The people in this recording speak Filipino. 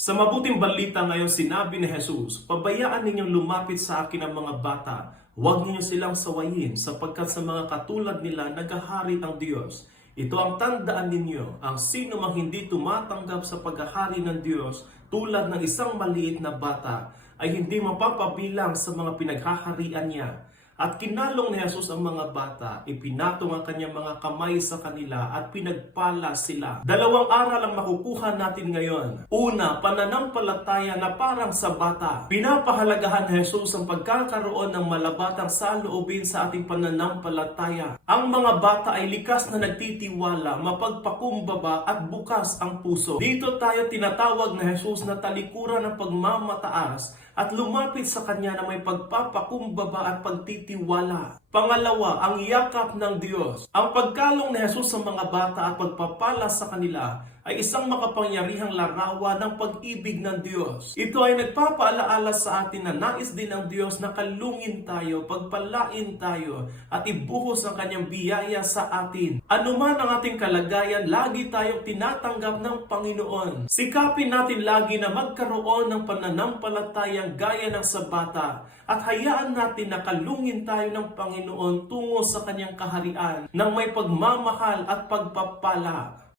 Sa mabuting balita ngayon sinabi ni Jesus, pabayaan ninyong lumapit sa akin ang mga bata. Huwag ninyo silang sawayin sapagkat sa mga katulad nila naghahari ang Diyos. Ito ang tandaan ninyo, ang sino mang hindi tumatanggap sa paghahari ng Diyos tulad ng isang maliit na bata ay hindi mapapabilang sa mga pinaghaharian niya. At kinalong ni Jesus ang mga bata, ipinatong ang kanyang mga kamay sa kanila at pinagpala sila. Dalawang aral ang makukuha natin ngayon. Una, pananampalataya na parang sa bata. Pinapahalagahan ni Jesus ang pagkakaroon ng malabatang saloobin sa ating pananampalataya. Ang mga bata ay likas na nagtitiwala, mapagpakumbaba at bukas ang puso. Dito tayo tinatawag na Jesus na talikuran ng pagmamataas at lumapit sa kanya na may pagpapakumbaba at pagtitiwala. Pangalawa, ang yakap ng Diyos. Ang pagkalong ni Jesus sa mga bata at pagpapala sa kanila ay isang makapangyarihang larawan ng pag-ibig ng Diyos. Ito ay nagpapaalaala sa atin na nais din ng Diyos na kalungin tayo, pagpalain tayo, at ibuhos ang kanyang biyaya sa atin. Anuman ang ating kalagayan, lagi tayong tinatanggap ng Panginoon. Sikapin natin lagi na magkaroon ng pananampalatayang gaya ng sa bata at hayaan natin na kalungin tayo ng Panginoon tungo sa kanyang kaharian ng may pagmamahal at pagpapala.